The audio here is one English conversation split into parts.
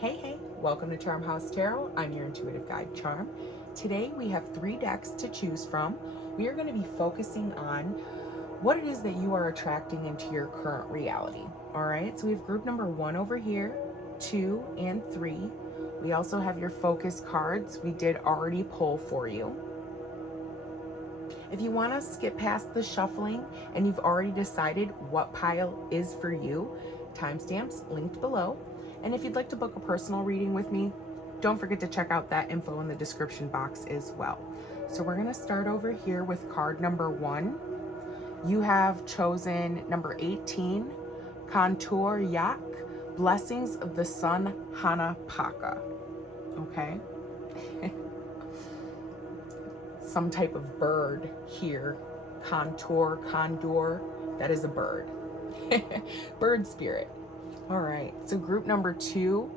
Hey, welcome to Charmhouse Tarot. I'm your intuitive guide, Charm. Today we have 3 decks to choose from. We are going to be focusing on what it is that you are attracting into your current reality. All right, so we have group number 1 over here, 2 and 3. We also have your focus cards. We did already pull for you. If you want to skip past the shuffling and you've already decided what pile is for you, timestamps linked below. And if you'd like to book a personal reading with me, don't forget to check out that info in the description box as well. So we're going to start over here with card number 1. You have chosen number 18, Contour Yak, Blessings of the Sun Hana Paka. Okay. Some type of bird here. Condor, that is a bird. Bird spirit. All right, so group number 2,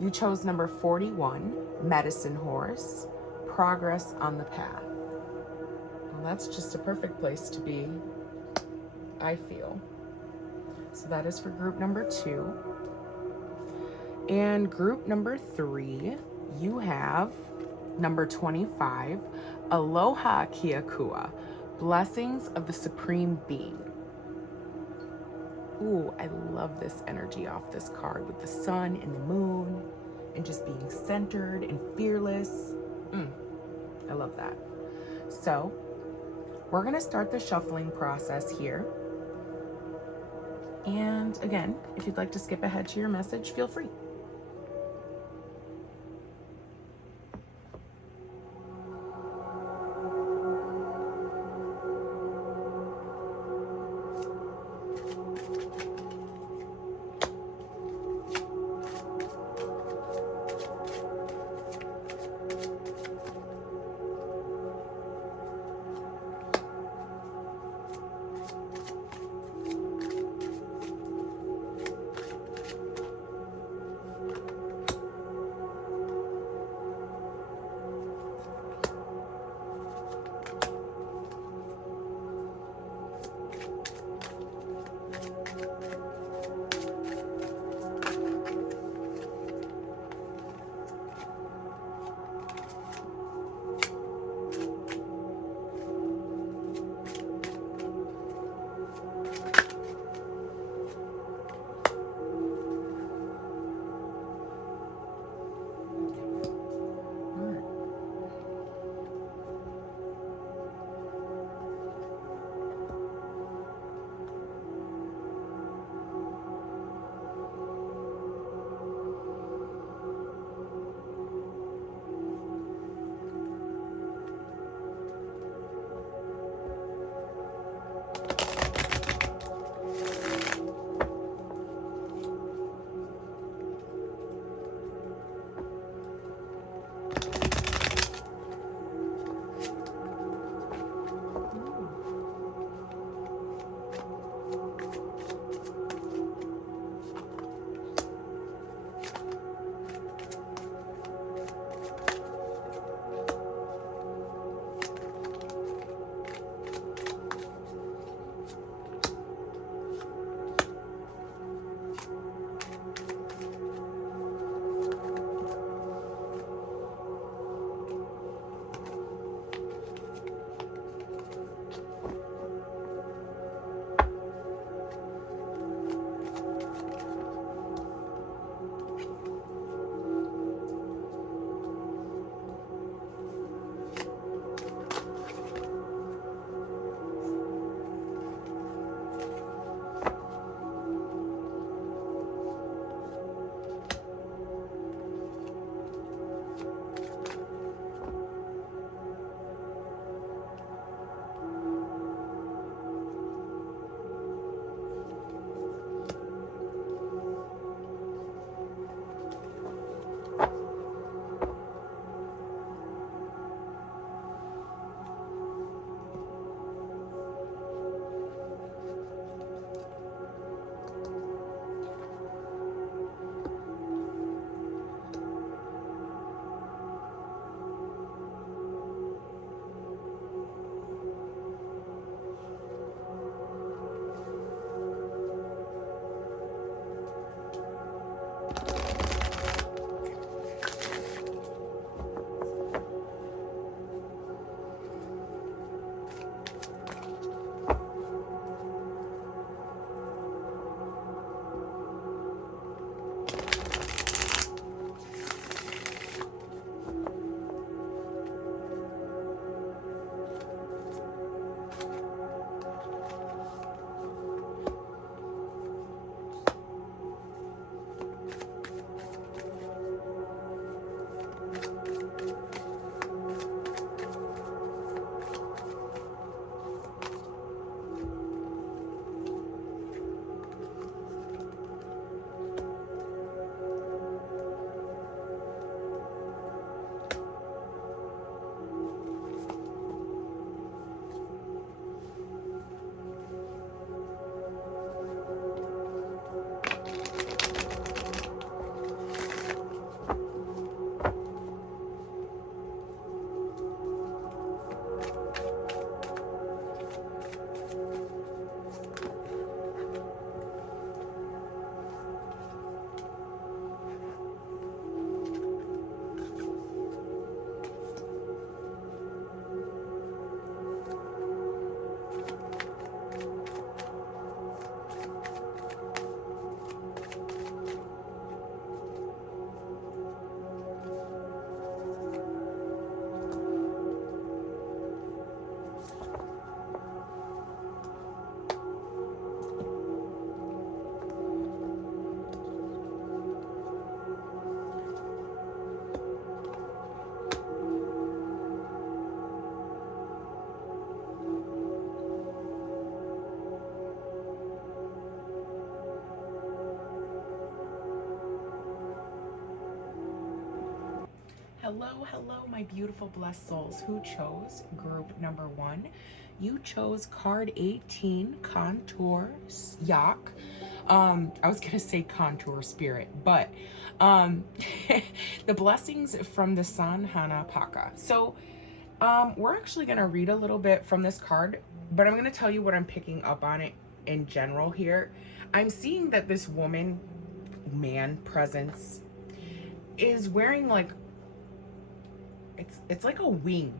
you chose number 41, Medicine Horse, Progress on the Path. Well, that's just a perfect place to be, I feel. So that is for group number 2. And group number 3, you have number 25, Aloha Kiakua, Blessings of the Supreme Being. Ooh, I love this energy off this card with the sun and the moon and just being centered and fearless. I love that. So we're going to start the shuffling process here. And again, if you'd like to skip ahead to your message, feel free. Hello, my beautiful blessed souls who chose group number 1. You chose card 18, Contour Yak. I was gonna say Contour Spirit, but the blessings from the San Hana Paka. So we're actually gonna read a little bit from this card, but I'm gonna tell you what I'm picking up on it in general here. I'm seeing that this man presence is wearing like it's like a wing.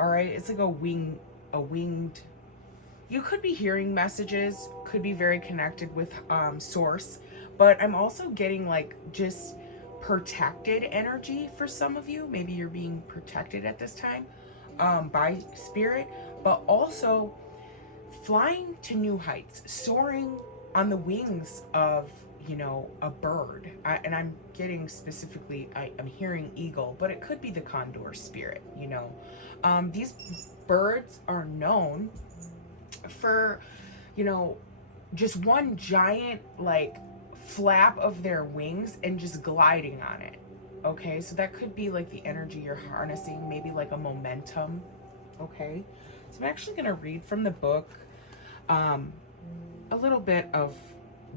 All right, it's like a winged. You could be hearing messages, could be very connected with source, but I'm also getting like just protected energy for some of you. Maybe you're being protected at this time by spirit, but also flying to new heights, soaring on the wings of, you know, a bird. And I'm getting specifically, I'm hearing eagle, but it could be the condor spirit, you know. These birds are known for, you know, just one giant like flap of their wings and just gliding on it. Okay, so that could be like the energy you're harnessing, maybe like a momentum. Okay, so I'm actually going to read from the book a little bit of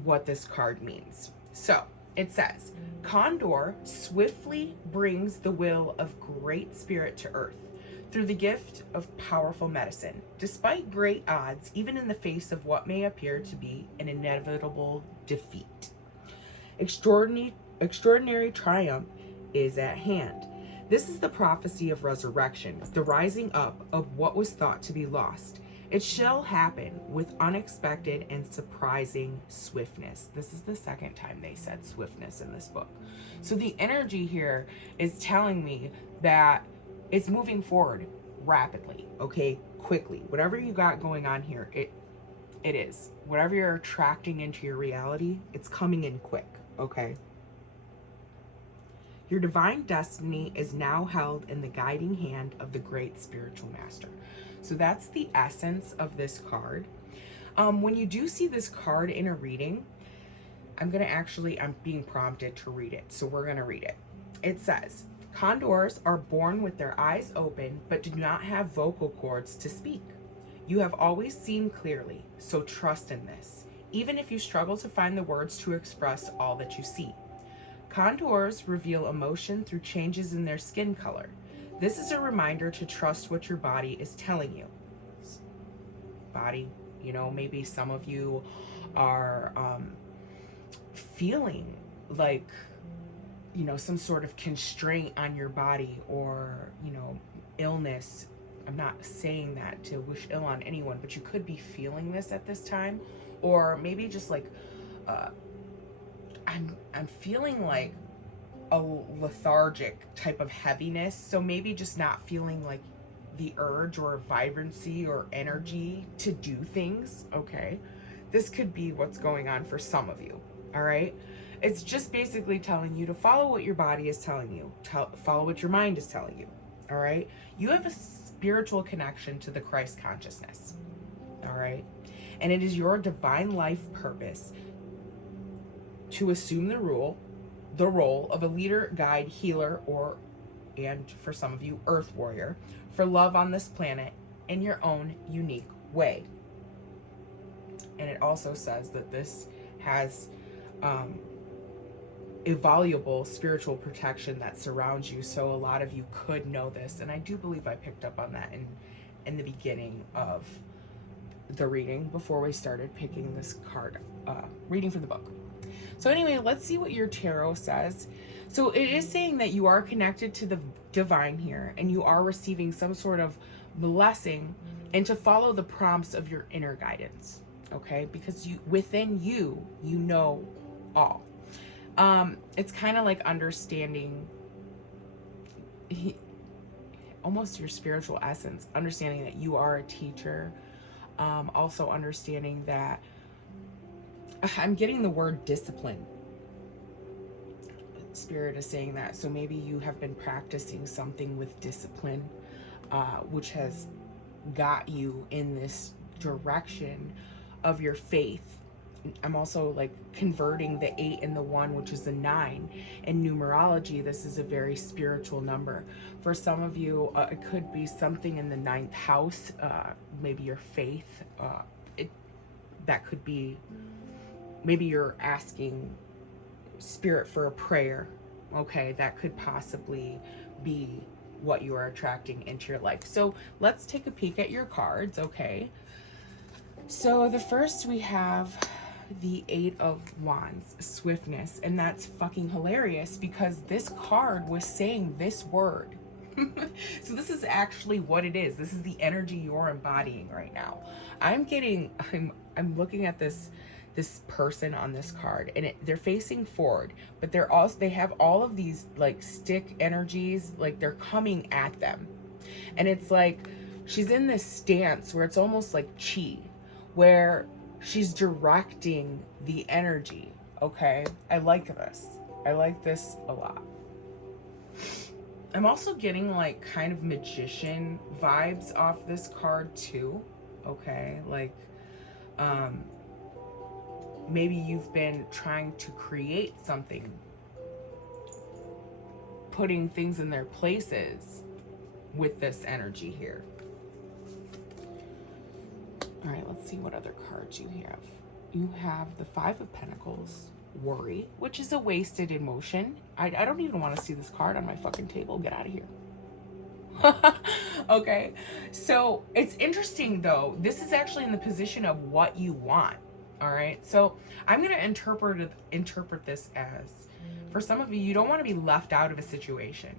what this card means. So it says, Condor swiftly brings the will of great spirit to earth through the gift of powerful medicine, despite great odds, even in the face of what may appear to be an inevitable defeat. Extraordinary triumph is at hand. This is the prophecy of resurrection, the rising up of what was thought to be lost. It shall happen with unexpected and surprising swiftness. This is the second time they said swiftness in this book. So the energy here is telling me that it's moving forward rapidly, okay? Quickly. Whatever you got going on here, it is. Whatever you're attracting into your reality, it's coming in quick, okay? Your divine destiny is now held in the guiding hand of the great spiritual master. So that's the essence of this card. When you do see this card in a reading, I'm being prompted to read it. So we're gonna read it. It says, Condors are born with their eyes open, but do not have vocal cords to speak. You have always seen clearly, so trust in this, even if you struggle to find the words to express all that you see. Condors reveal emotion through changes in their skin color. This is a reminder to trust what your body is telling you. Body, you know, maybe some of you are feeling like, you know, some sort of constraint on your body or, you know, illness. I'm not saying that to wish ill on anyone, but you could be feeling this at this time. Or maybe just like, I'm feeling like a lethargic type of heaviness. So maybe just not feeling like the urge or vibrancy or energy to do things. Okay. This could be what's going on for some of you. All right. It's just basically telling you to follow what your body is telling you. Follow what your mind is telling you. All right. You have a spiritual connection to the Christ consciousness. All right. And it is your divine life purpose to assume the role of a leader, guide, healer, and for some of you, earth warrior, for love on this planet in your own unique way. And it also says that this has invaluable spiritual protection that surrounds you. So a lot of you could know this. And I do believe I picked up on that in the beginning of the reading before we started picking this card, reading from the book. So anyway, let's see what your tarot says. So it is saying that you are connected to the divine here and you are receiving some sort of blessing and to follow the prompts of your inner guidance, okay? Because within you know all. It's kind of like understanding almost your spiritual essence, understanding that you are a teacher, also understanding that I'm getting the word discipline. Spirit is saying that. So maybe you have been practicing something with discipline, which has got you in this direction of your faith. I'm also like converting the 8 and the 1, which is a 9. In numerology, this is a very spiritual number. For some of you, it could be something in the 9th house, maybe your faith. That could be, maybe you're asking spirit for a prayer. Okay, that could possibly be what you are attracting into your life. So let's take a peek at your cards, okay? So the first we have the 8 of Wands, swiftness, and that's fucking hilarious because this card was saying this word. So this is actually what it is. This is the energy you're embodying right now. I'm looking at this person on this card, and they're facing forward, but they have all of these like stick energies, like they're coming at them. And it's like she's in this stance where it's almost like chi, where she's directing the energy. Okay, I like this. I like this a lot. I'm also getting like kind of magician vibes off this card too. Okay, like maybe you've been trying to create something, putting things in their places with this energy here. All right, let's see what other cards you have. You have the 5 of Pentacles, worry, which is a wasted emotion. I don't even want to see this card on my fucking table. Get out of here. Okay, so it's interesting though. This is actually in the position of what you want. All right, so I'm going to interpret this as, for some of you, you don't want to be left out of a situation,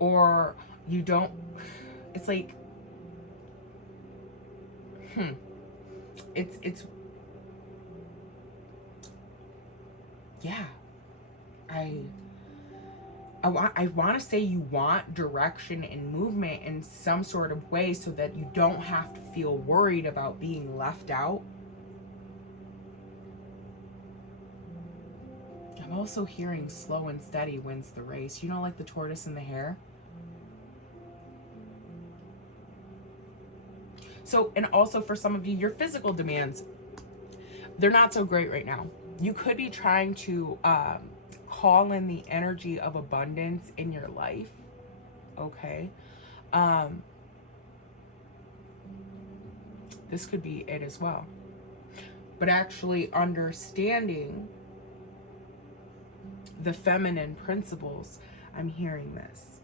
or you don't, it's like, it's, yeah, I want to say you want direction and movement in some sort of way so that you don't have to feel worried about being left out. I'm also hearing slow and steady wins the race. You know, like the tortoise and the hare? So, and also for some of you, your physical demands, they're not so great right now. You could be trying to call in the energy of abundance in your life. Okay. This could be it as well. But actually understanding the feminine principles, I'm hearing this.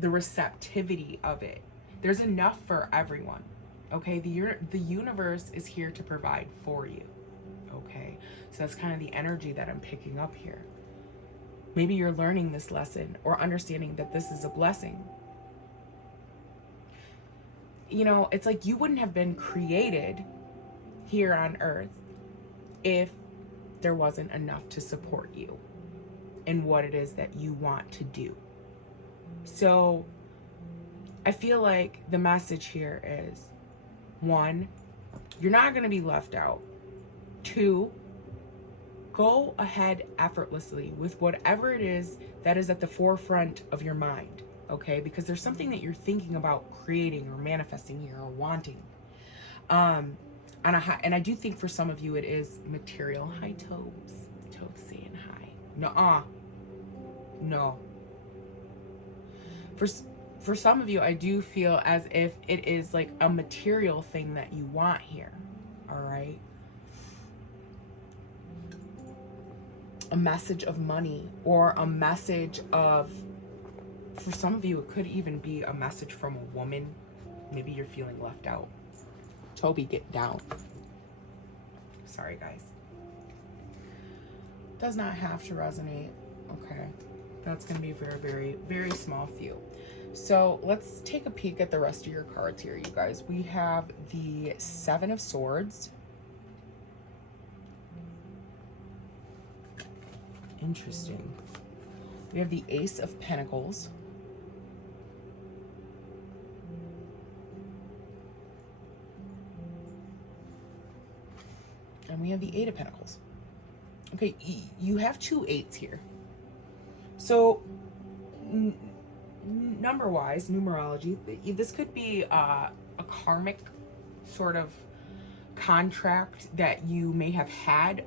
The receptivity of it. There's enough for everyone. Okay, the universe is here to provide for you. Okay, so that's kind of the energy that I'm picking up here. Maybe you're learning this lesson or understanding that this is a blessing. You know, it's like you wouldn't have been created here on earth if there wasn't enough to support you in what it is that you want to do. So I feel like the message here is, 1, you're not going to be left out. 2, go ahead effortlessly with whatever it is that is at the forefront of your mind, okay? Because there's something that you're thinking about creating or manifesting here or wanting. And I do think for some of you it is material. Hi, Tobes. Tobes saying hi. Nuh-uh. No. For some of you, I do feel as if it is like a material thing that you want here. All right. A message of money, or a message of, for some of you, it could even be a message from a woman. Maybe you're feeling left out. Toby, get down. Sorry, guys. Does not have to resonate. Okay. That's going to be very, very, very small few. So let's take a peek at the rest of your cards here, you guys. We have the 7 of Swords. Interesting. We have the Ace of Pentacles. And we have the 8 of Pentacles. Okay, you have 2 8s here. So, number-wise, numerology, this could be a karmic sort of contract that you may have had,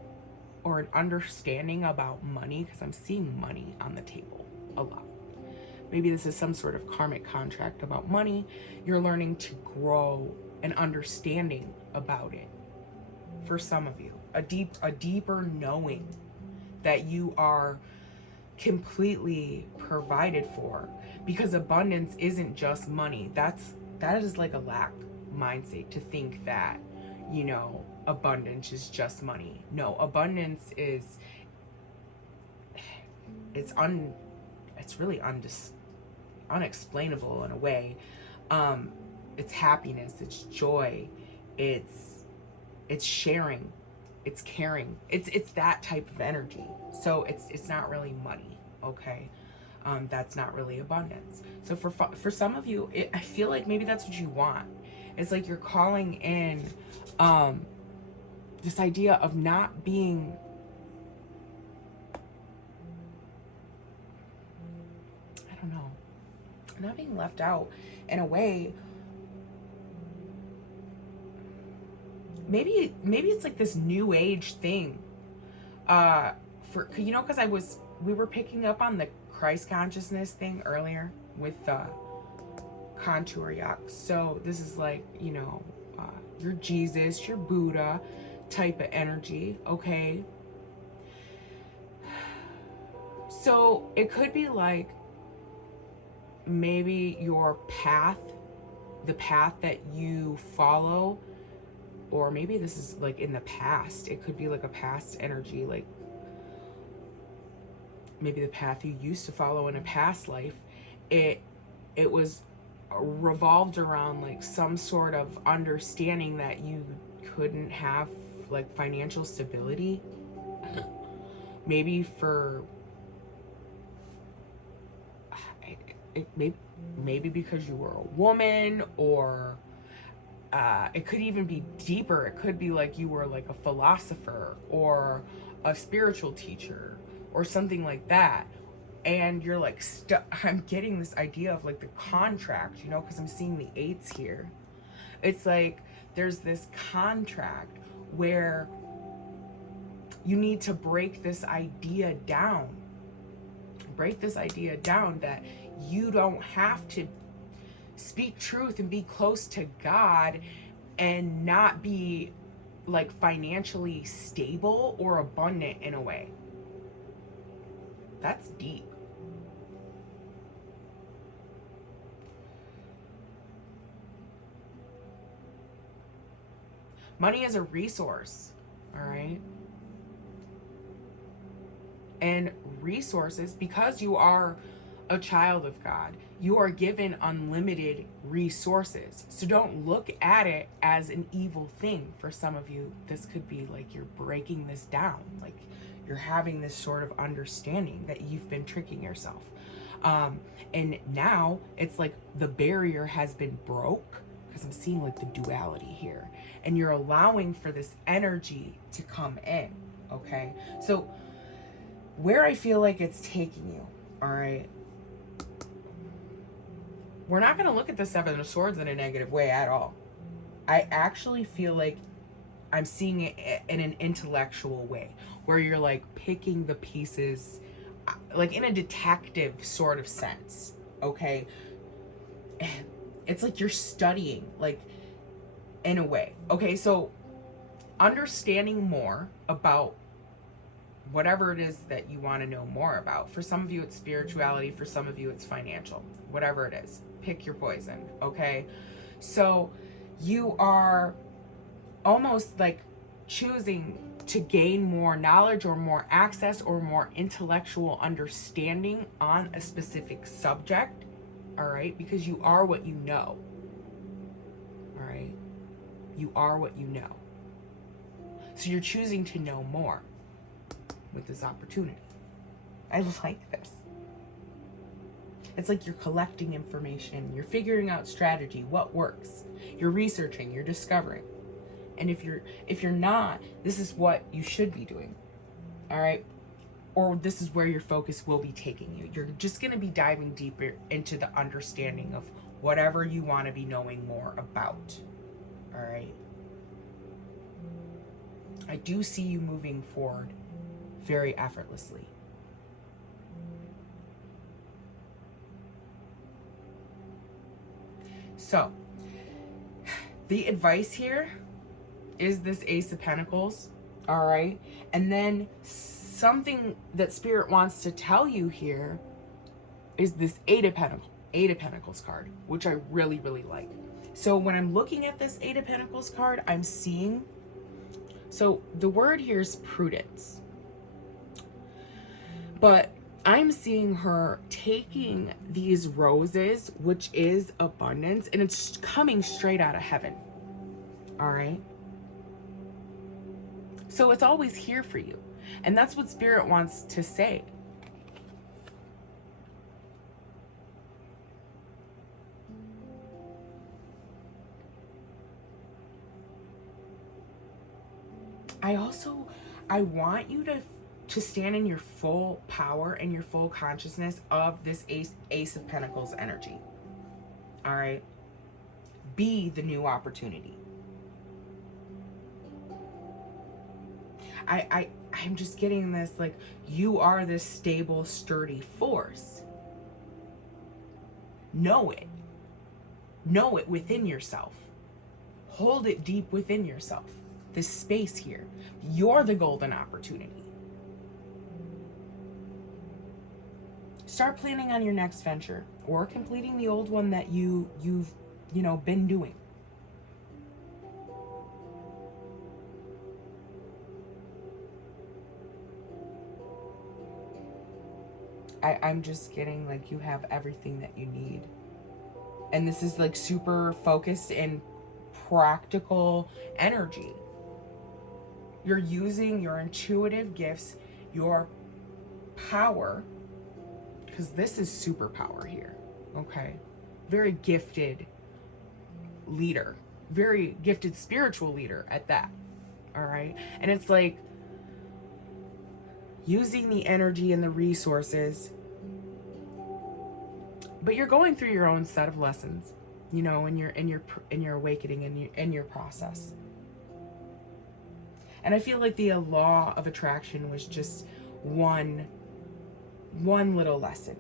or an understanding about money, because I'm seeing money on the table a lot. Maybe this is some sort of karmic contract about money. You're learning to grow an understanding about it. For some of you, a deeper knowing that you are completely provided for, because abundance isn't just money. That is like a lack mindset to think that, you know, abundance is just money. No, abundance is, it's really unexplainable in a way. It's happiness, it's joy, it's sharing, it's caring, it's that type of energy. So it's not really money, okay? That's not really abundance. So for some of you, I feel like maybe that's what you want. It's like you're calling in this idea of not being, I don't know, not being left out in a way. Maybe it's like this new age thing. You know, because we were picking up on the Christ consciousness thing earlier with contour yak. So this is like, you know, your Jesus, your Buddha type of energy, okay? So it could be like maybe your path, the path that you follow, or maybe this is like in the past. It could be like a past energy, like maybe the path you used to follow in a past life. It was revolved around like some sort of understanding that you couldn't have like financial stability. Maybe for maybe because you were a woman, or it could even be deeper. It could be like you were like a philosopher or a spiritual teacher or something like that. And you're like, I'm getting this idea of like the contract, you know, because I'm seeing the 8s here. It's like there's this contract where you need to break this idea down. Break this idea down that you don't have to speak truth and be close to God and not be like financially stable or abundant in a way. That's deep. Money is a resource, all right? And resources, because you are a child of God, you are given unlimited resources. So don't look at it as an evil thing. For some of you, this could be like you're breaking this down, like you're having this sort of understanding that you've been tricking yourself. And now it's like the barrier has been broke, because I'm seeing like the duality here, and you're allowing for this energy to come in, okay? So where I feel like it's taking you, all right, we're not going to look at the 7 of Swords in a negative way at all. I actually feel like I'm seeing it in an intellectual way, where you're like picking the pieces, like in a detective sort of sense, okay? It's like you're studying, like, in a way. Okay, so understanding more about whatever it is that you want to know more about. For some of you, it's spirituality. For some of you, it's financial. Whatever it is, pick your poison, okay? So you are almost like choosing to gain more knowledge or more access or more intellectual understanding on a specific subject, all right? Because you are what you know, all right? You are what you know. So you're choosing to know more with this opportunity. I like this. It's like you're collecting information, you're figuring out strategy, what works. You're researching, you're discovering. And if you're not, this is what you should be doing. All right? Or this is where your focus will be taking you. You're just going to be diving deeper into the understanding of whatever you want to be knowing more about. All right? I do see you moving forward very effortlessly. So, the advice here is this Ace of Pentacles, all right? And then something that Spirit wants to tell you here is this Eight of Pentacles card, which I really, really like. So when I'm looking at this Eight of Pentacles card, I'm seeing, so the word here is prudence. But I'm seeing her taking these roses, which is abundance, and it's coming straight out of heaven. All right? So it's always here for you. And that's what Spirit wants to say. I want you to stand in your full power and your full consciousness of this Ace of Pentacles energy. All right? Be the new opportunity. I'm just getting this, like, you are this stable, sturdy force. Know it. Know it within yourself. Hold it deep within yourself. This space here. You're the golden opportunity. Start planning on your next venture or completing the old one that you've been doing. I'm just getting like you have everything that you need. And this is like super focused and practical energy. You're using your intuitive gifts, your power, because this is superpower here, okay? Very gifted leader, very gifted spiritual leader at that, all right? And it's like using the energy and the resources, but you're going through your own set of lessons, in your awakening and your process. And I feel like the law of attraction was just one little lesson.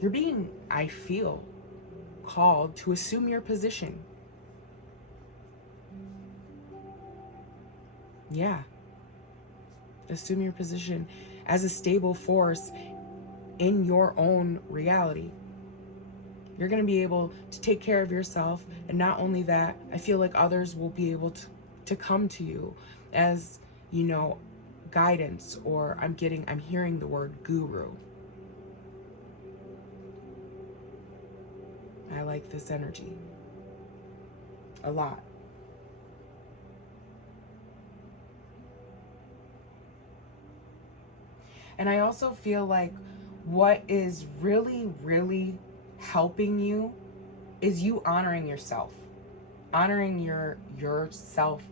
You're being, I feel, called to assume your position. Yeah. Assume your position as a stable force in your own reality. You're going to be able to take care of yourself. And not only that, I feel like others will be able to come to you as, guidance, or I'm hearing the word guru. I like this energy a lot. And I also feel like what is really, really helping you is you honoring yourself, honoring yourself,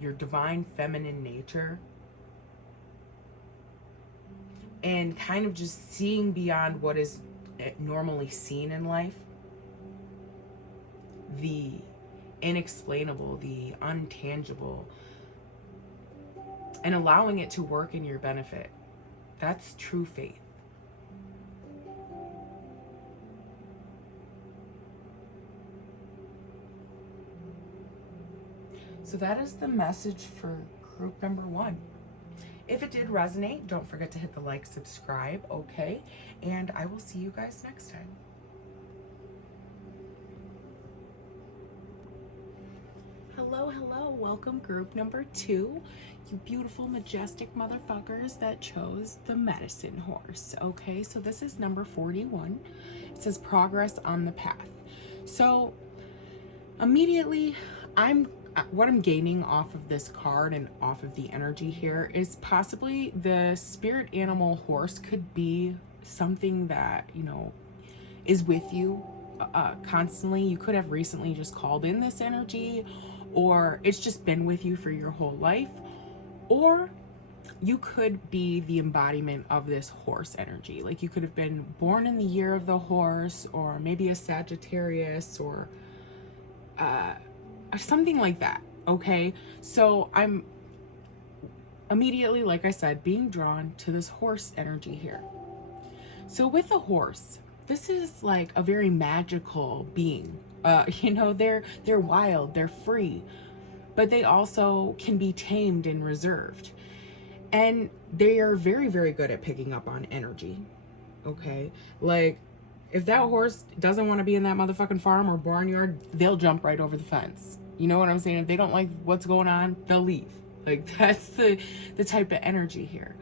your divine feminine nature, and kind of just seeing beyond what is normally seen in life, the inexplainable, the untangible, and allowing it to work in your benefit. That's true faith. So that is the message for group number 1. If it did resonate, don't forget to hit the like, subscribe, okay? And I will see you guys next time. Hello, welcome group number 2. You beautiful, majestic motherfuckers that chose the medicine horse, okay? So this is number 41. It says progress on the path. So immediately, what I'm gaining off of this card and off of the energy here is possibly the spirit animal horse could be something that, is with you constantly. You could have recently just called in this energy, or it's just been with you for your whole life, or you could be the embodiment of this horse energy. Like you could have been born in the year of the horse, or maybe a Sagittarius, or something like that. Okay, so I'm immediately, like I said, being drawn to this horse energy here. So with a horse, this is like a very magical being. You know, they're wild, they're free, but they also can be tamed and reserved. And they are very, very good at picking up on energy. Okay? Like, if that horse doesn't want to be in that motherfucking farm or barnyard, they'll jump right over the fence. You know what I'm saying? If they don't like what's going on, they'll leave. Like, that's the type of energy here.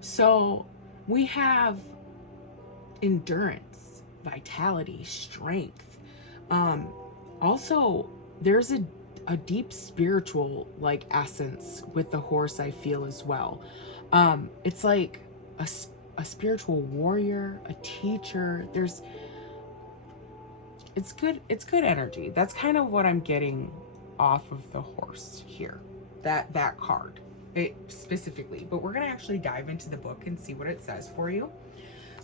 So we have endurance, vitality, strength. Also, there's a deep spiritual like essence with the horse, I feel, as well. It's like a spiritual warrior, a teacher. It's good energy. That's kind of what I'm getting off of the horse here, that card specifically. But we're gonna actually dive into the book and see what it says for you.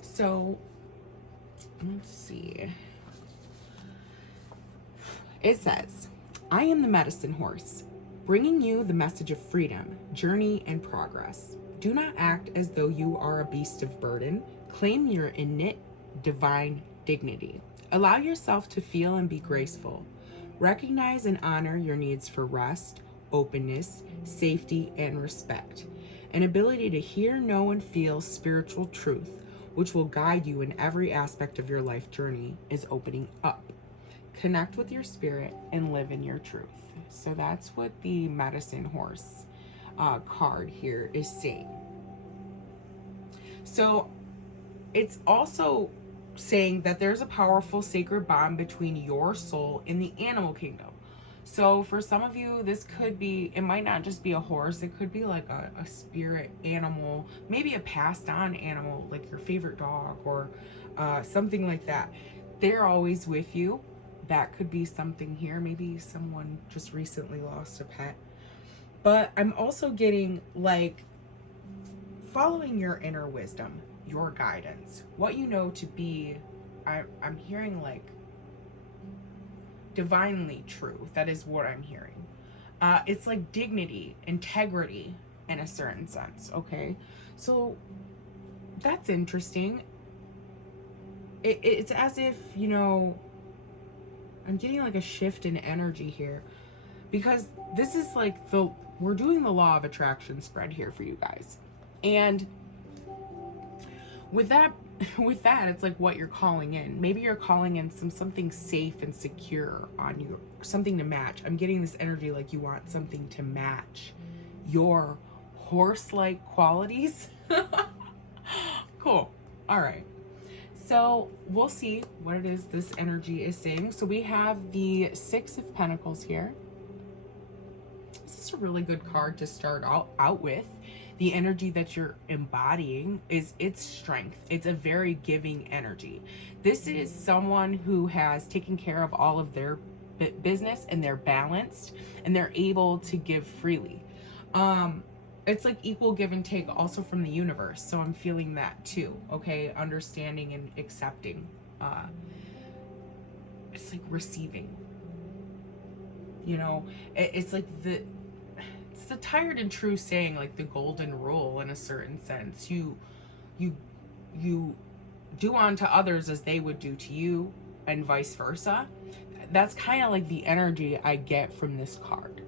So let's see. It says, I am the medicine horse, bringing you the message of freedom, journey, and progress. Do not act as though you are a beast of burden. Claim your innate divine dignity. Allow yourself to feel and be graceful. Recognize and honor your needs for rest, openness, safety, and respect. An ability to hear, know, and feel spiritual truth, which will guide you in every aspect of your life journey, is opening up. Connect with your spirit and live in your truth. So that's what the medicine horse card here is saying. So it's also saying that there's a powerful sacred bond between your soul and the animal kingdom. So for some of you, this could be, it might not just be a horse, it could be like a spirit animal, maybe a passed on animal, like your favorite dog or something like that. They're always with you. That could be something here. Maybe someone just recently lost a pet. But I'm also getting like following your inner wisdom, your guidance, what you know to be, I'm hearing like divinely true. That is what I'm hearing. It's like dignity, integrity in a certain sense. Okay. So that's interesting. It's as if, you know, I'm getting like a shift in energy here, because this is like we're doing the law of attraction spread here for you guys. And with that, it's like what you're calling in. Maybe you're calling in something safe and secure on you, something to match. I'm getting this energy like you want something to match your horse-like qualities. Cool. All right. So we'll see what it is this energy is saying. So we have the Six of Pentacles here. This is a really good card to start out with. The energy that you're embodying is its strength. It's a very giving energy. This is someone who has taken care of all of their business and they're balanced and they're able to give freely. It's like equal give and take also from the universe. So I'm feeling that too. Okay. Understanding and accepting. It's like receiving, you know, it's like it's the tired and true saying, like the golden rule in a certain sense. You do unto others as they would do to you and vice versa. That's kind of like the energy I get from this card.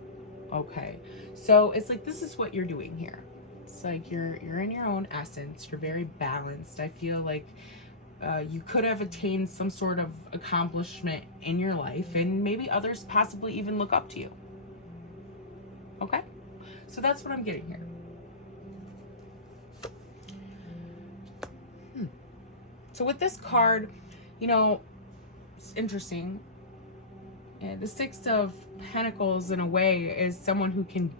Okay. So it's like, this is what you're doing here. It's like you're in your own essence. You're very balanced. I feel like you could have attained some sort of accomplishment in your life, and maybe others possibly even look up to you. Okay? So that's what I'm getting here. So with this card, you know, it's interesting. The Six of Pentacles, in a way, is someone who can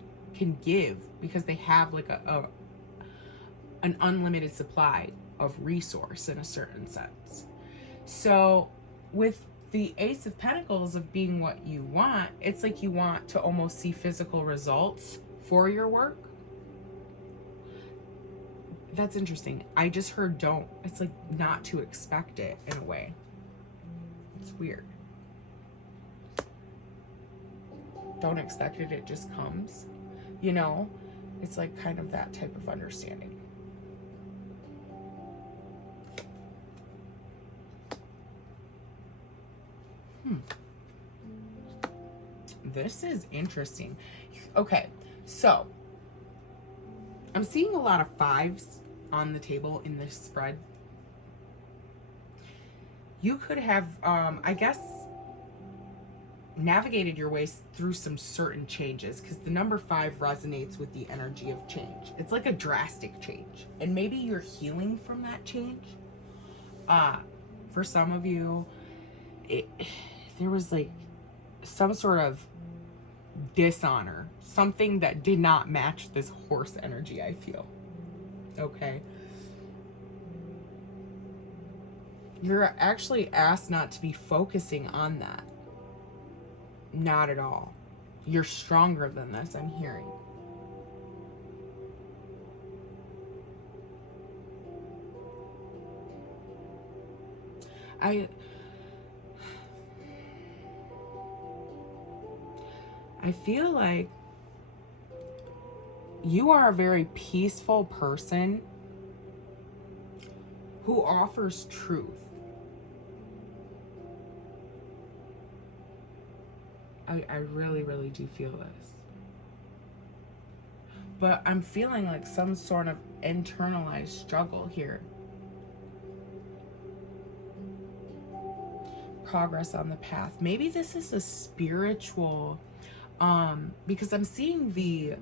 give because they have like an unlimited supply of resource in a certain sense. So with the Ace of Pentacles of being what you want, it's like you want to almost see physical results for your work. That's interesting. I just heard don't. It's like not to expect it in a way. It's weird. Don't expect it, it just comes. You know, It's like kind of that type of understanding. This is interesting. Okay, so I'm seeing a lot of 5s on the table in this spread. You could have, I guess, navigated your way through some certain changes, because the number 5 resonates with the energy of change. It's like a drastic change, and maybe you're healing from that change. For some of you, there was like some sort of dishonor, something that did not match this horse energy, I feel. Okay. You're actually asked not to be focusing on that. Not at all. You're stronger than this, I'm hearing. I feel like you are a very peaceful person who offers truth. I really, really do feel this. But I'm feeling like some sort of internalized struggle here. Progress on the path. Maybe this is a spiritual, because I'm seeing the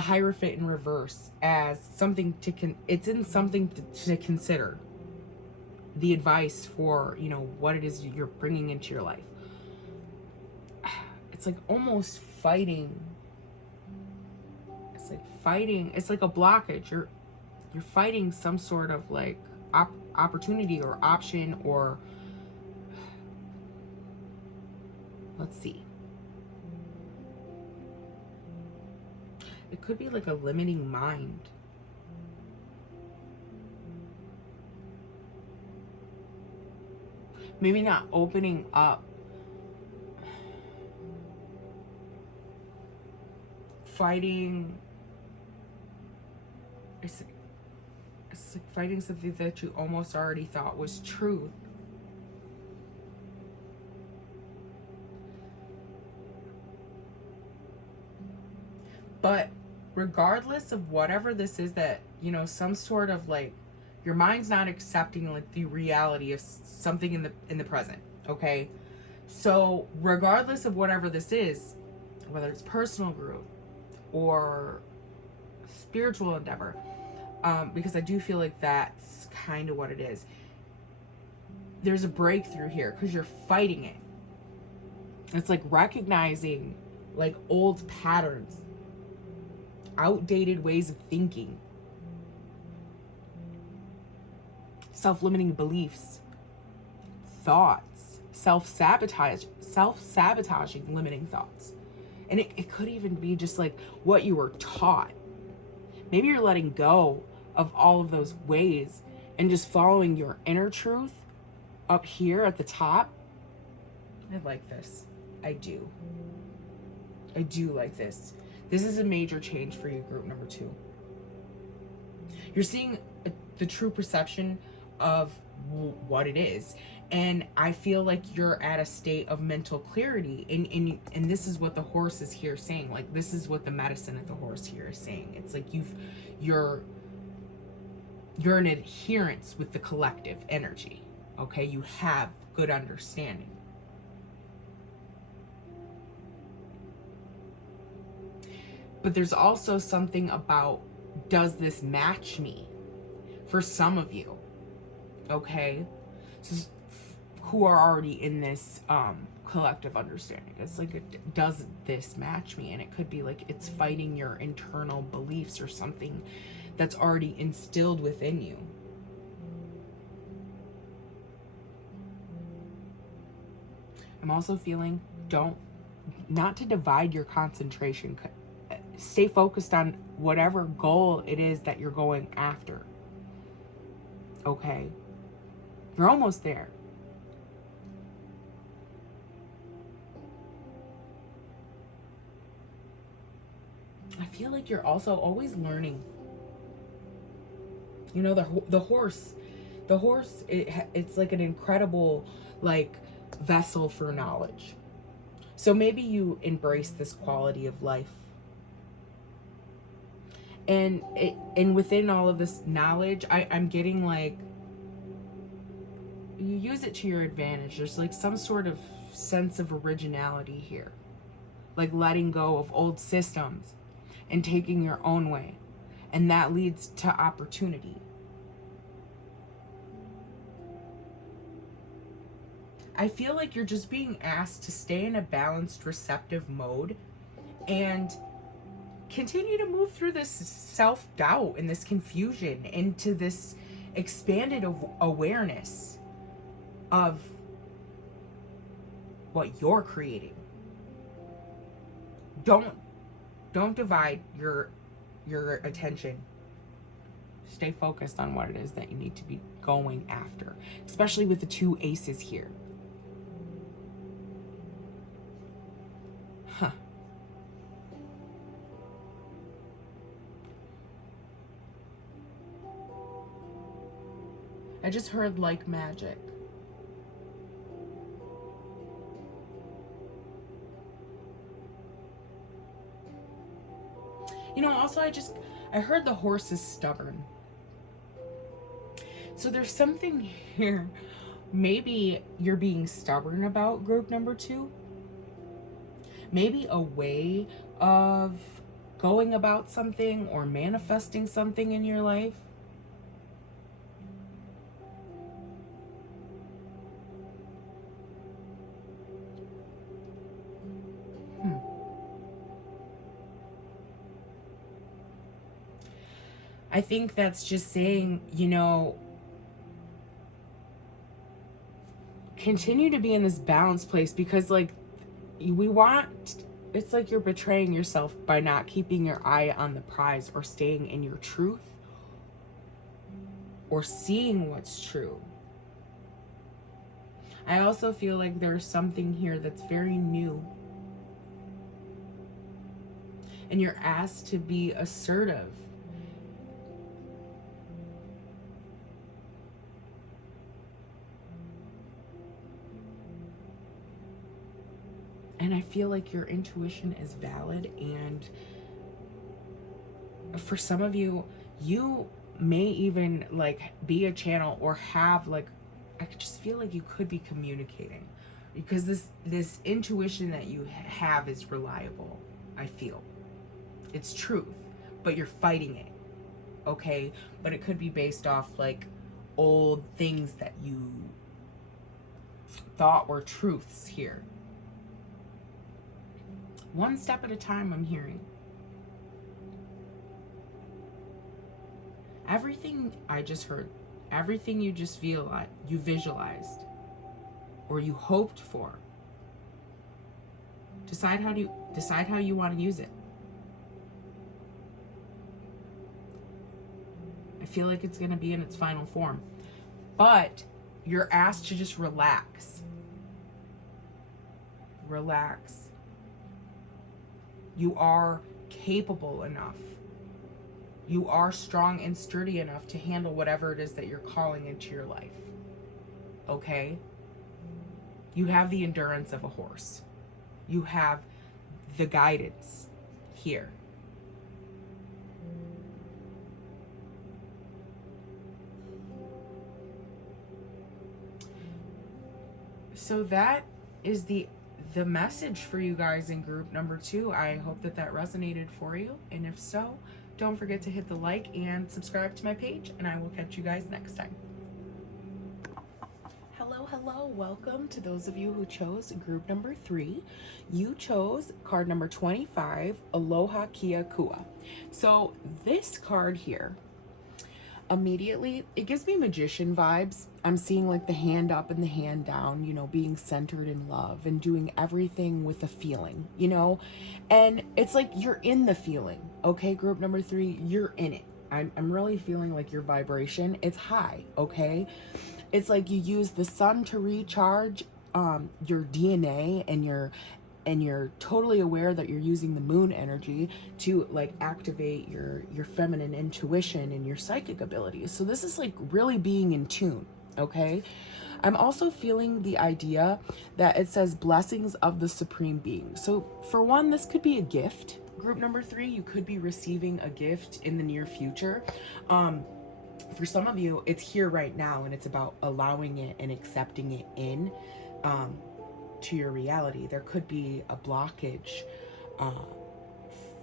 Hierophant in reverse as something to it's in something to consider. The advice for, you know, what it is you're bringing into your life. It's like almost fighting. It's like fighting. It's like a blockage. You're fighting some sort of like opportunity or option, or let's see. It could be like a limiting mind. Maybe not opening up. Fighting. It's like fighting something that you almost already thought was truth. But regardless of whatever this is, that, you know, some sort of like, your mind's not accepting like the reality of something in the present, okay? So regardless of whatever this is, whether it's personal growth or spiritual endeavor, because I do feel like that's kind of what it is. There's a breakthrough here because you're fighting it. It's like recognizing like old patterns, outdated ways of thinking, self-limiting beliefs, thoughts, self-sabotaging limiting thoughts. And it could even be just like what you were taught. Maybe you're letting go of all of those ways and just following your inner truth up here at the top. I like this. I do like this. This is a major change for you, group number 2. You're seeing the true perception of what it is. And I feel like you're at a state of mental clarity. And this is what the horse is here saying. Like, this is what the medicine of the horse here is saying. It's like you're in adherence with the collective energy. Okay? You have good understanding. But there's also something about, does this match me? For some of you, okay? So, who are already in this collective understanding. It's like, does this match me? And it could be like it's fighting your internal beliefs or something that's already instilled within you. I'm also feeling not to divide your concentration. Stay focused on whatever goal it is that you're going after. Okay? You're almost there. I feel like you're also always learning. You know, the horse, it's like an incredible, like, vessel for knowledge. So maybe you embrace this quality of life. And within all of this knowledge, I'm getting like, you use it to your advantage. There's like some sort of sense of originality here. Like letting go of old systems and taking your own way. And that leads to opportunity. I feel like you're just being asked to stay in a balanced, receptive mode and continue to move through this self-doubt and this confusion into this expanded awareness of what you're creating. Don't divide your attention. Stay focused on what it is that you need to be going after, especially with the two aces here. Huh. I just heard like magic. You know, also I heard the horse is stubborn. So there's something here. Maybe you're being stubborn about group number 2. Maybe a way of going about something or manifesting something in your life. I think that's just saying, you know, continue to be in this balanced place, because like it's like you're betraying yourself by not keeping your eye on the prize or staying in your truth or seeing what's true. I also feel like there's something here that's very new. And you're asked to be assertive. And I feel like your intuition is valid, and for some of you, you may even like be a channel or have like, I just feel like you could be communicating, because this intuition that you have is reliable. I feel it's truth, but you're fighting it, okay? But it could be based off like old things that you thought were truths here. One step at a time, I'm hearing. Everything I just heard, everything you just feel like you visualized or you hoped for, decide how you want to use it. I feel like it's going to be in its final form, but you're asked to just relax. You are capable enough. You are strong and sturdy enough to handle whatever it is that you're calling into your life. Okay? You have the endurance of a horse. You have the guidance here. So that is the message for you guys in group number 2. I hope that resonated for you. And if so, don't forget to hit the like and subscribe to my page, and I will catch you guys next time. Hello, welcome to those of you who chose group number 3. You chose card number 25, Aloha Kia Kua. So this card here, immediately, it gives me magician vibes. I'm seeing like the hand up and the hand down, you know, being centered in love and doing everything with a feeling, you know? And it's like you're in the feeling, okay? Group number 3, you're in it. I'm really feeling like your vibration, it's high, okay? It's like you use the sun to recharge your DNA and your and you're totally aware that you're using the moon energy to like activate your feminine intuition and your psychic abilities. So this is like really being in tune, okay? I'm also feeling the idea that it says blessings of the supreme being. So for one, this could be a gift. Group number 3, you could be receiving a gift in the near future. For some of you, it's here right now, and it's about allowing it and accepting it in to your reality. There could be a blockage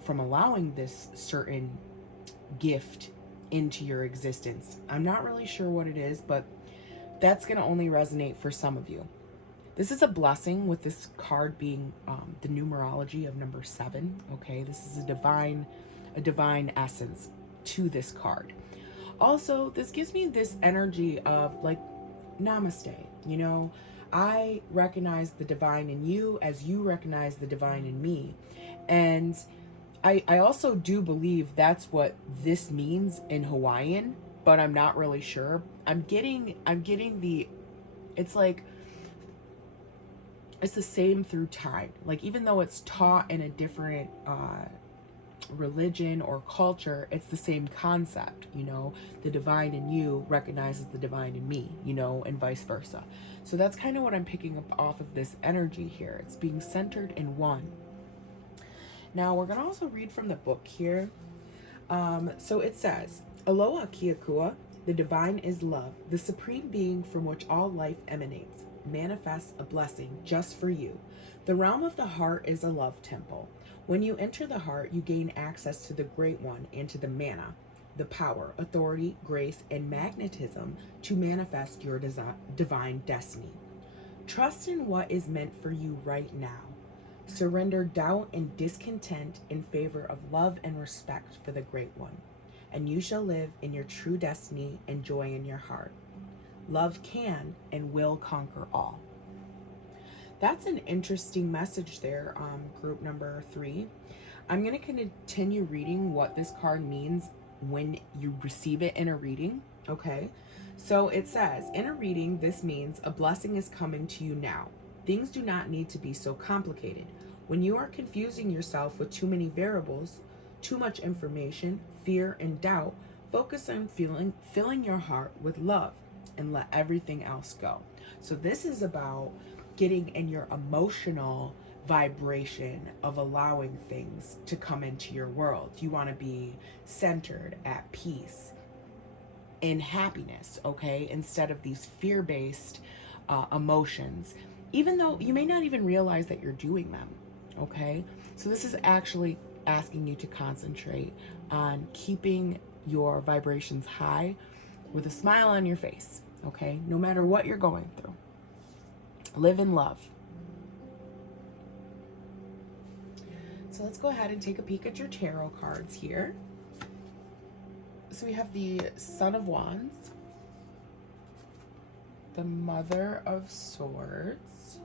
from allowing this certain gift into your existence. I'm not really sure what it is, but that's going to only resonate for some of you. This is a blessing, with this card being the numerology of number 7. Okay, this is a divine essence to this card. Also, this gives me this energy of like namaste. You know, I recognize the divine in you as you recognize the divine in me. And I also do believe that's what this means in Hawaiian, but I'm not really sure. I'm getting the, it's like, it's the same through time. Like, even though it's taught in a different religion or culture, it's the same concept, you know. The divine in you recognizes the divine in me, you know, and vice versa. So that's kind of what I'm picking up off of this energy here. It's being centered in one. Now we're gonna also read from the book here. So it says, Aloha Kiakua, the divine is love, the supreme being from which all life emanates, manifests a blessing just for you. The realm of the heart is a love temple. When you enter the heart, you gain access to the Great One and to the mana, the power, authority, grace, and magnetism to manifest your divine destiny. Trust in what is meant for you right now. Surrender doubt and discontent in favor of love and respect for the Great One, and you shall live in your true destiny and joy in your heart. Love can and will conquer all. That's an interesting message there, group number 3. I'm going to continue reading what this card means when you receive it in a reading, okay? So it says, in a reading, this means a blessing is coming to you now. Things do not need to be so complicated. When you are confusing yourself with too many variables, too much information, fear, and doubt, focus on filling your heart with love and let everything else go. So this is about getting in your emotional vibration of allowing things to come into your world. You want to be centered, at peace, in happiness, okay? Instead of these fear-based emotions, even though you may not even realize that you're doing them, okay? So this is actually asking you to concentrate on keeping your vibrations high with a smile on your face, okay? No matter what you're going through. Live in love. So let's go ahead and take a peek at your tarot cards here. So we have the Son of Wands, the Mother of Swords,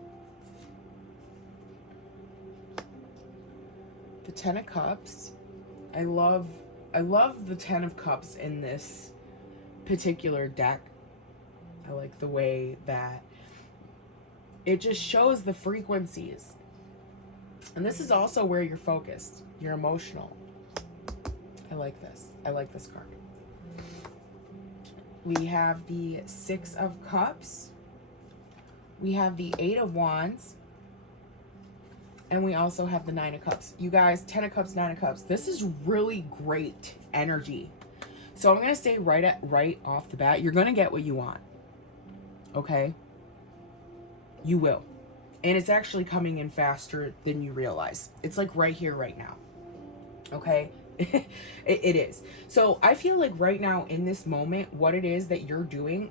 the Ten of Cups. I love the Ten of Cups in this particular deck. I like the way that it just shows the frequencies. And this is also where you're focused. You're emotional. I like this. I like this card. We have the Six of Cups. We have the Eight of Wands. And we also have the Nine of Cups. You guys, 10 of Cups, 9 of Cups. This is really great energy. So I'm going to say right off the bat, you're going to get what you want. Okay? You will. And it's actually coming in faster than you realize. It's like right here, right now. Okay? it is. So I feel like right now in this moment, what it is that you're doing,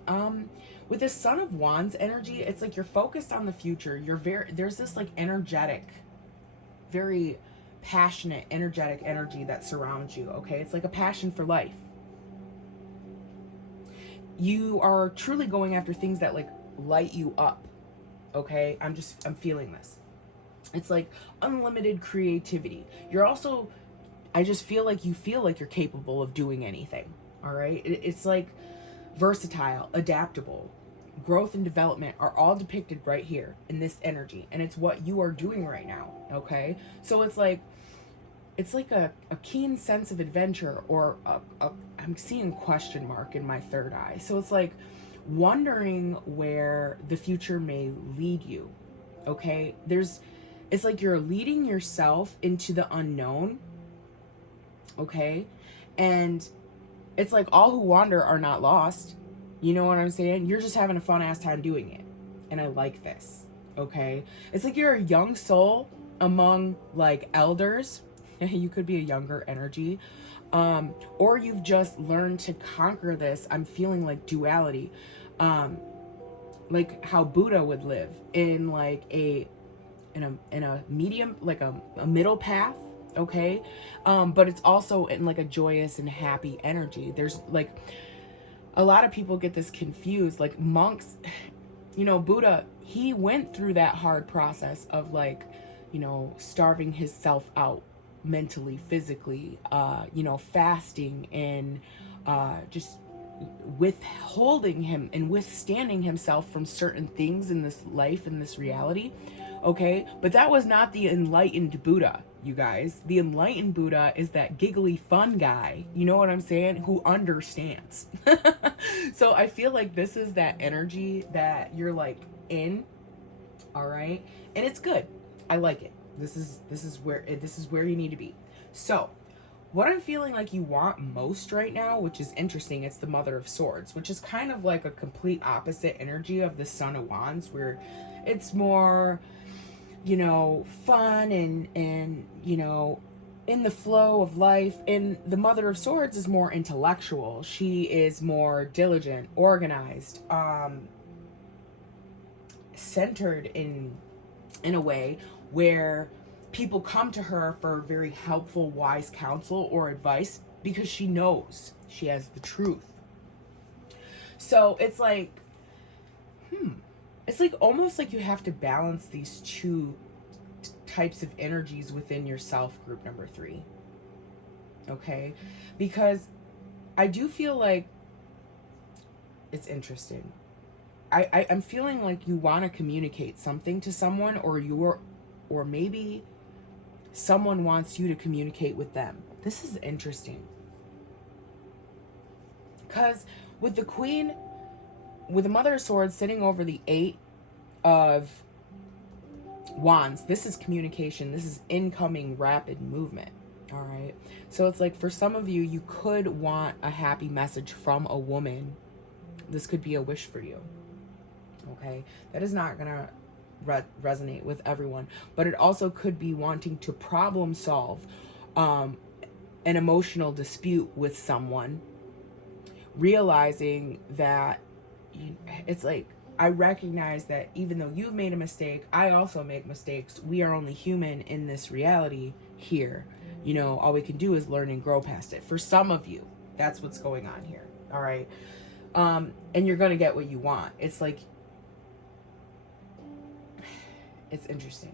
with the Son of Wands energy, it's like you're focused on the future. There's this like energetic, very passionate, energetic energy that surrounds you. Okay? It's like a passion for life. You are truly going after things that like light you up. Okay, I'm feeling this. It's like unlimited creativity. You're also, I just feel like you're capable of doing anything. All right, it's like versatile, adaptable, growth and development are all depicted right here in this energy, and it's what you are doing right now. Okay, so it's like a keen sense of adventure, or I'm seeing question mark in my third eye. So it's like wondering where the future may lead you. Okay, it's like you're leading yourself into the unknown. Okay, and it's like all who wander are not lost. You know what I'm saying? You're just having a fun ass time doing it. And I like this. Okay? It's like you're a young soul among like elders. You could be a younger energy. Or you've just learned to conquer this. I'm feeling like duality. Like how Buddha would live in like in a medium, like a middle path. Okay, but it's also in like a joyous and happy energy. There's like a lot of people get this confused, like monks, you know, Buddha, he went through that hard process of like, you know, starving his self out mentally, physically, you know, fasting, and just withholding him and withstanding himself from certain things in this life, in this reality. Okay, but that was not the enlightened Buddha, you guys. The enlightened Buddha is that giggly fun guy, you know what I'm saying, who understands. So I feel like this is that energy that you're like in, all right, and it's good. I like it. This is where you need to be. So what I'm feeling like you want most right now, which is interesting, it's the Mother of Swords, which is kind of like a complete opposite energy of the Son of Wands, where it's more, you know, fun and you know, in the flow of life. And the Mother of Swords is more intellectual. She is more diligent, organized, centered in a way where people come to her for very helpful, wise counsel or advice because she knows she has the truth. So it's like, it's like almost like you have to balance these two types of energies within yourself, group number 3. Okay? Because I do feel like it's interesting. I'm feeling like you want to communicate something to someone, or maybe someone wants you to communicate with them. This is interesting. Because with the Queen, with the Mother of Swords sitting over the 8 of Wands, this is communication. This is incoming rapid movement. All right. So it's like for some of you, you could want a happy message from a woman. This could be a wish for you. Okay. That is not going to resonate with everyone, but it also could be wanting to problem solve an emotional dispute with someone, realizing that it's like, I recognize that even though you've made a mistake, I also make mistakes. We are only human in this reality here. You know, all we can do is learn and grow past it. For some of you, that's what's going on here. All right. And you're going to get what you want. It's like, it's interesting.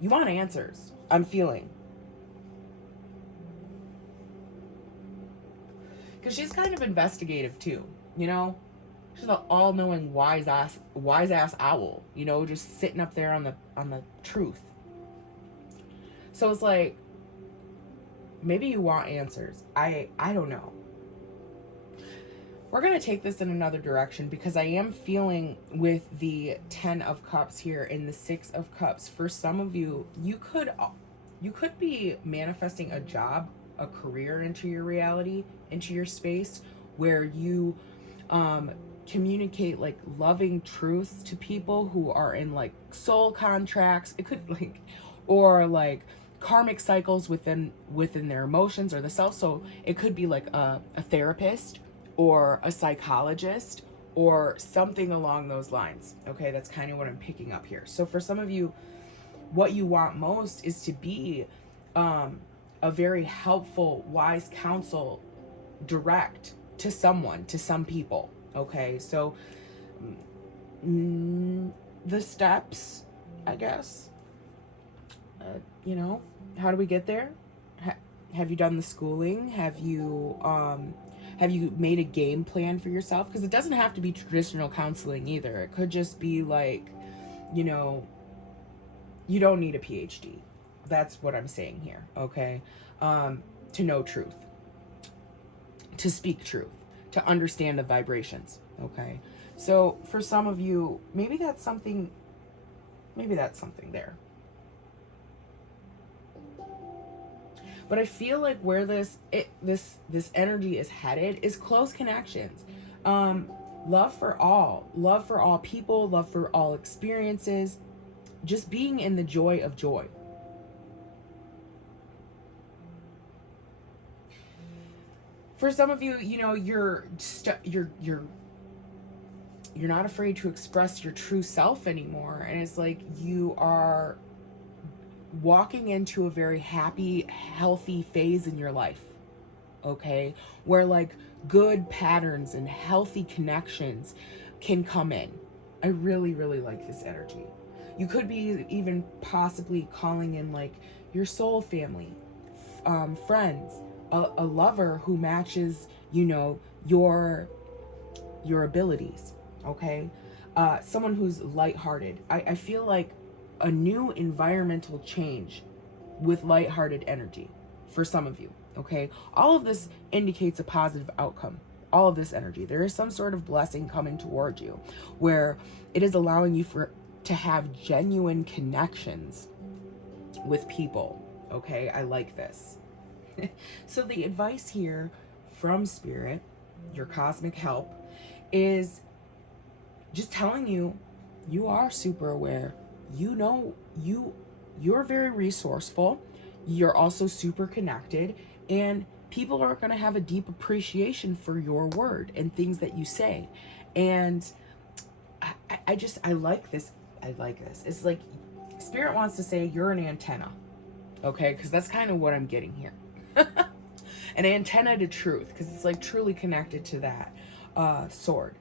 You want answers. I'm feeling. Because she's kind of investigative too. You know, she's an all-knowing wise ass owl, you know, just sitting up there on the truth. So it's like, maybe you want answers. I don't know. We're going to take this in another direction, because I am feeling with the 10 of Cups here and the 6 of Cups, for some of you, you could be manifesting a job, a career into your reality, into your space, where you communicate like loving truths to people who are in like soul contracts. It could like, or like karmic cycles within their emotions or the self. So it could be like a therapist or a psychologist or something along those lines. Okay, that's kind of what I'm picking up here. So for some of you, what you want most is to be a very helpful, wise counsel, direct to someone, to some people. Okay, so the steps, I guess, you know, how do we get there? Have you done the schooling? Have you Have you made a game plan for yourself? Because it doesn't have to be traditional counseling either. It could just be like, you know, you don't need a PhD. That's what I'm saying here, okay? To know truth, to speak truth, to understand the vibrations, okay? So for some of you, maybe that's something there. But I feel like where this energy is headed is close connections. Love for all people, love for all experiences, just being in the joy of joy. For some of you, you know, you're not afraid to express your true self anymore, and it's like you are walking into a very happy, healthy phase in your life, okay, where like good patterns and healthy connections can come in. I really, really like this energy. You could be even possibly calling in like your soul family, friends, a lover who matches, you know, your abilities, okay? Someone who's lighthearted. I feel like a new environmental change with lighthearted energy for some of you, okay? All of this indicates a positive outcome. All of this energy. There is some sort of blessing coming toward you where it is allowing you to have genuine connections with people, okay? I like this. So the advice here from Spirit, your cosmic help, is just telling you, you are super aware. You know, you're very resourceful. You're also super connected, and people are going to have a deep appreciation for your word and things that you say. And I like this. I like this. It's like Spirit wants to say you're an antenna, okay? Because that's kind of what I'm getting here. An antenna to truth, because it's like truly connected to that sword.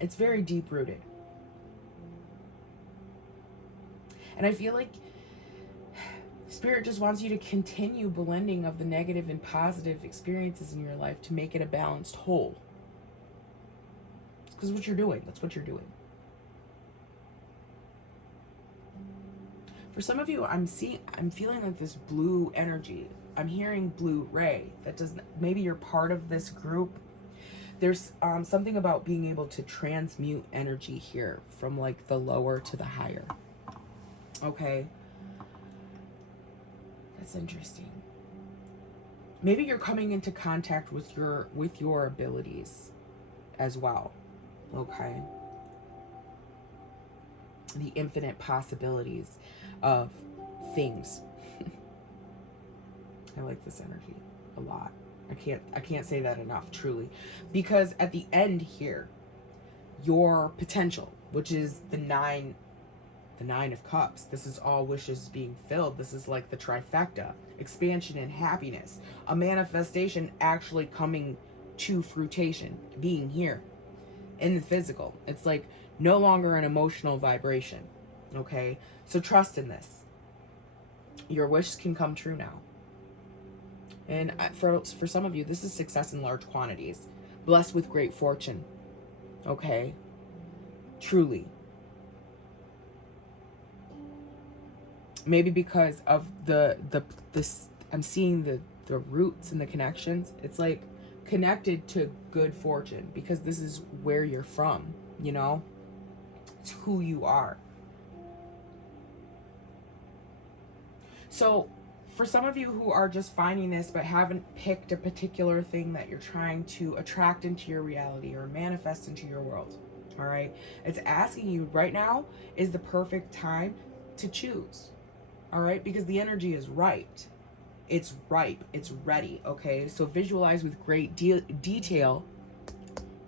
It's very deep rooted. And I feel like Spirit just wants you to continue blending of the negative and positive experiences in your life to make it a balanced whole. Because what you're doing, that's what you're doing. For some of you, I'm feeling like this blue energy. I'm hearing blue ray. That doesn't, maybe you're part of this group. There's something about being able to transmute energy here from like the lower to the higher. Okay. That's interesting. Maybe you're coming into contact with your abilities as well. Okay. The infinite possibilities of things. I like this energy a lot. I can't say that enough, truly. Because at the end here, your potential, which is the nine of cups. This is all wishes being filled. This is like the trifecta. Expansion and happiness. A manifestation actually coming to fruition. Being here. In the physical. It's like no longer an emotional vibration. Okay? So trust in this. Your wish can come true now. And for some of you, this is success in large quantities. Blessed with great fortune. Okay? Truly. Maybe because of this, I'm seeing the roots and the connections. It's like connected to good fortune because this is where you're from, you know? It's who you are. So for some of you who are just finding this but haven't picked a particular thing that you're trying to attract into your reality or manifest into your world, all right? It's asking you right now is the perfect time to choose, all right? Because the energy is right. It's ripe. It's ready, okay? So visualize with great detail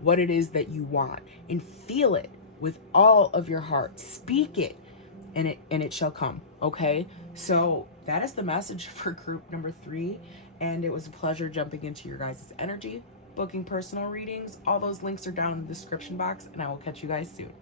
what it is that you want and feel it with all of your heart. Speak it and it shall come, okay? So that is the message for group number 3, and it was a pleasure jumping into your guys' energy, booking personal readings. All those links are down in the description box, and I will catch you guys soon.